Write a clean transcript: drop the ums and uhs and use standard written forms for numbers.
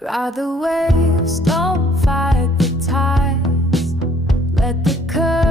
Ride the waves, don't fight the tides. Let the current